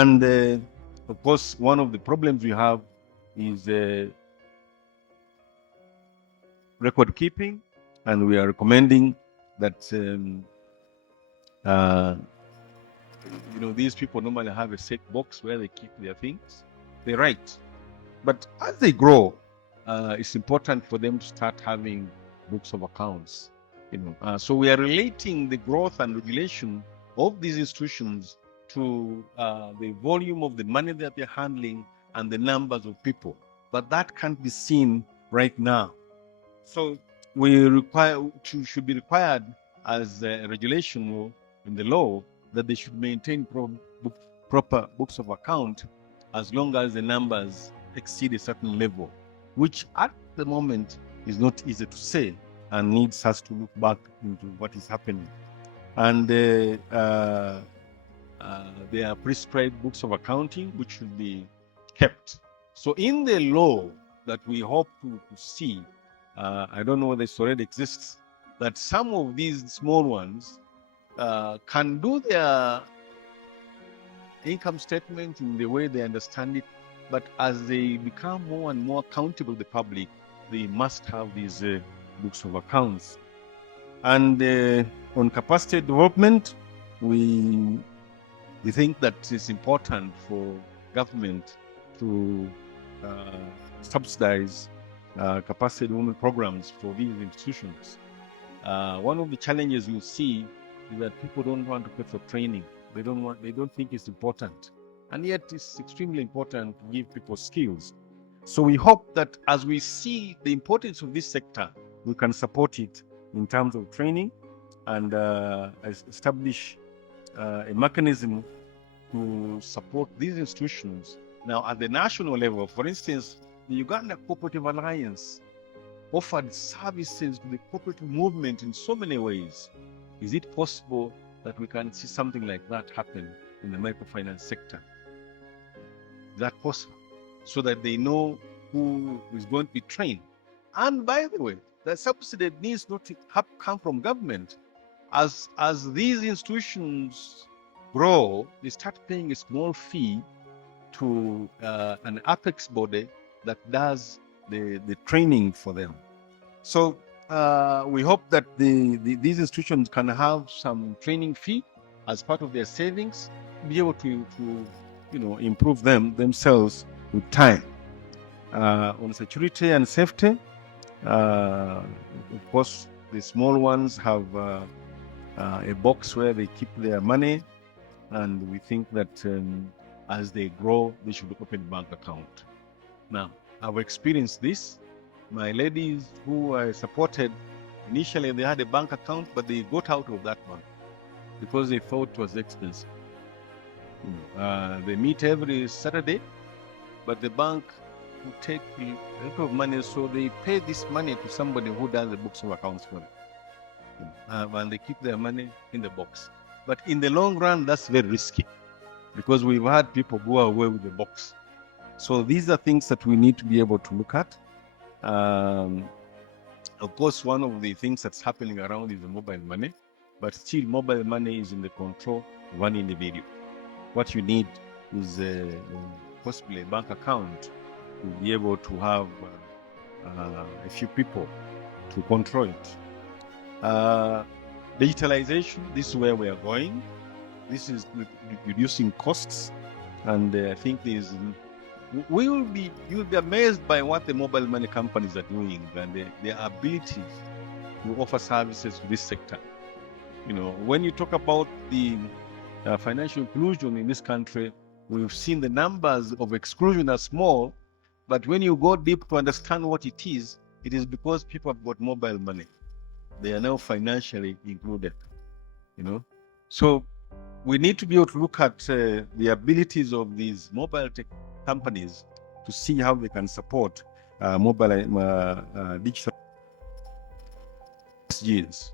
And of course, one of the problems we have is record keeping, and we are recommending that these people normally have a safe box where they keep their things. They write, but as they grow, it's important for them to start having books of accounts. So we are relating the growth and regulation of these institutions to the volume of the money that they're handling and the numbers of people. But that can't be seen right now. So we should be required as a regulation in the law that they should maintain proper books of account as long as the numbers exceed a certain level, which at the moment is not easy to say and needs us to look back into what is happening. And there are prescribed books of accounting which should be kept. So in the law that we hope to see, I don't know whether this already exists, that some of these small ones can do their income statement in the way they understand it, but as they become more and more accountable to the public, they must have these books of accounts. And on capacity development, we think that it's important for government to subsidize capacity development programs for these institutions. One of the challenges you see is that people don't want to pay for training. They don't think it's important. And yet it's extremely important to give people skills. So we hope that as we see the importance of this sector, we can support it in terms of training and establish a mechanism to support these institutions. Now, at the national level, for instance, the Uganda Cooperative Alliance offered services to the cooperative movement in so many ways. Is it possible that we can see something like that happen in the microfinance sector? Is that possible? So that they know who is going to be trained. And by the way, the subsidy needs not to come from government. As these institutions grow, they start paying a small fee to an apex body that does the training for them. So we hope that these institutions can have some training fee as part of their savings, be able to improve themselves with time. On security and safety, of course, the small ones have a box where they keep their money, and we think that as they grow, they should open a bank account. Now, I've experienced this. My ladies who I supported, initially they had a bank account, but they got out of that one because they thought it was expensive. They meet every Saturday, but the bank will take a lot of money, so they pay this money to somebody who does the books of accounts for them. And they keep their money in the box. But in the long run, that's very risky because we've had people go away with the box. So these are things that we need to be able to look at. Of course, one of the things that's happening around is the mobile money, but still mobile money is in the control of one individual. What you need is possibly a bank account to be able to have a few people to control it. Digitalization, this is where we are going. This is reducing costs, and I think you'll be amazed by what the mobile money companies are doing and their ability to offer services to this sector. When you talk about the financial inclusion in this country, we've seen the numbers of exclusion are small, but when you go deep to understand what it is because people have got mobile money. They are now financially included, So we need to be able to look at the abilities of these mobile tech companies to see how they can support mobile digital SGs.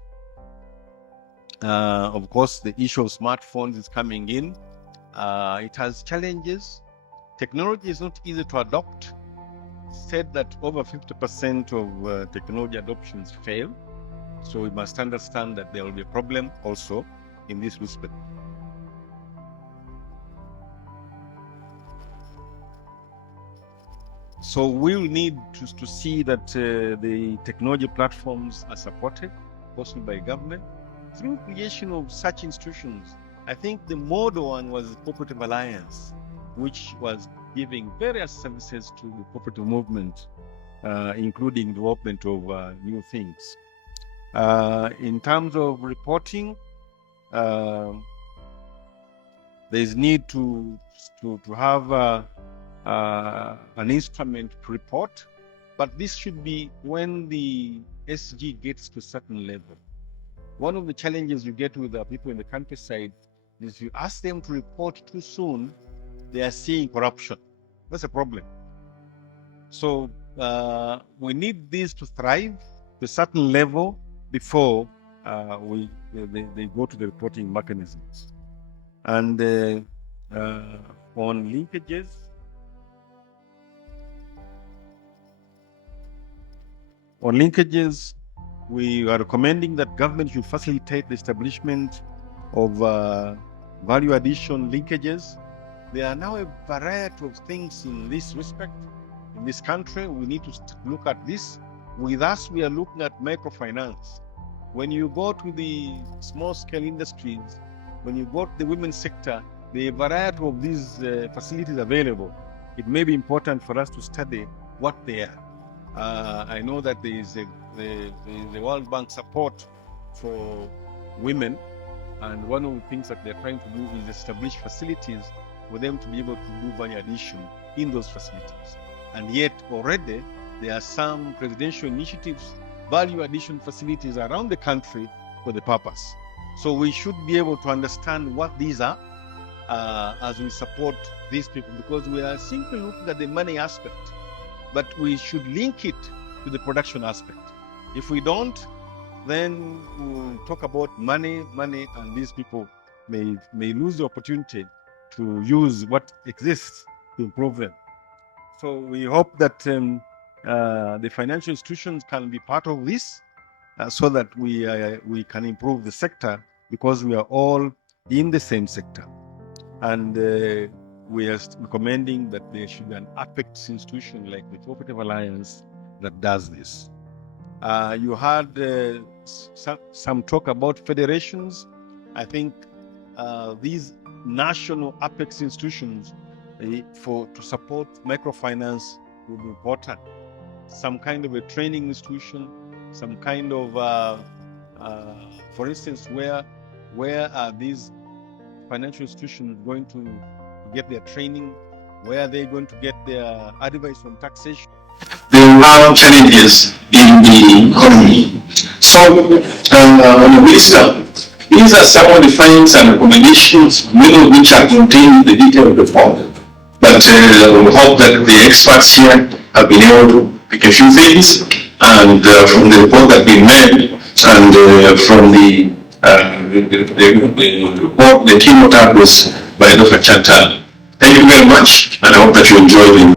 Of course, the issue of smartphones is coming in. It has challenges. Technology is not easy to adopt. It's said that over 50% of technology adoptions fail. So we must understand that there will be a problem also in this respect. So we'll need to see that the technology platforms are supported, possibly by government, through creation of such institutions. I think the model one was the Cooperative Alliance, which was giving various services to the cooperative movement, including development of new things. In terms of reporting, there's need to have an instrument to report, but this should be when the SG gets to a certain level. One of the challenges you get with the people in the countryside is you ask them to report too soon, they are seeing corruption. That's a problem. So we need this to thrive to a certain level before they go to the reporting mechanisms. And on linkages, we are recommending that government should facilitate the establishment of value addition linkages. There are now a variety of things in this respect. In this country, we need to look at this. With us, we are looking at microfinance. When you go to the small-scale industries, when you go to the women's sector, the variety of these facilities available, it may be important for us to study what they are. I know that there is the World Bank support for women, and one of the things that they're trying to do is establish facilities for them to be able to do value addition in those facilities. And yet already there are some presidential initiatives, value addition facilities around the country for the purpose. So we should be able to understand what these are as we support these people, because we are simply looking at the money aspect, but we should link it to the production aspect. If we don't, then we'll talk about money, and these people may lose the opportunity to use what exists to improve them. So we hope that the financial institutions can be part of this, so that we can improve the sector, because we are all in the same sector. And we are recommending that there should be an apex institution like the Cooperative Alliance that does this. You had some talk about federations. I think these national apex institutions to support microfinance will be important. Some kind of a training institution, some kind of, for instance, where are these financial institutions going to get their training? Where are they going to get their advice on taxation? They have challenges in the economy. So, Minister, these are some of the findings and recommendations, many of which are contained in the detailed report. But we hope that the experts here have been able to pick a few things, and from the report that we made, and from the report, the keynote was by Dr. Chantal. Thank you very much, and I hope that you enjoyed the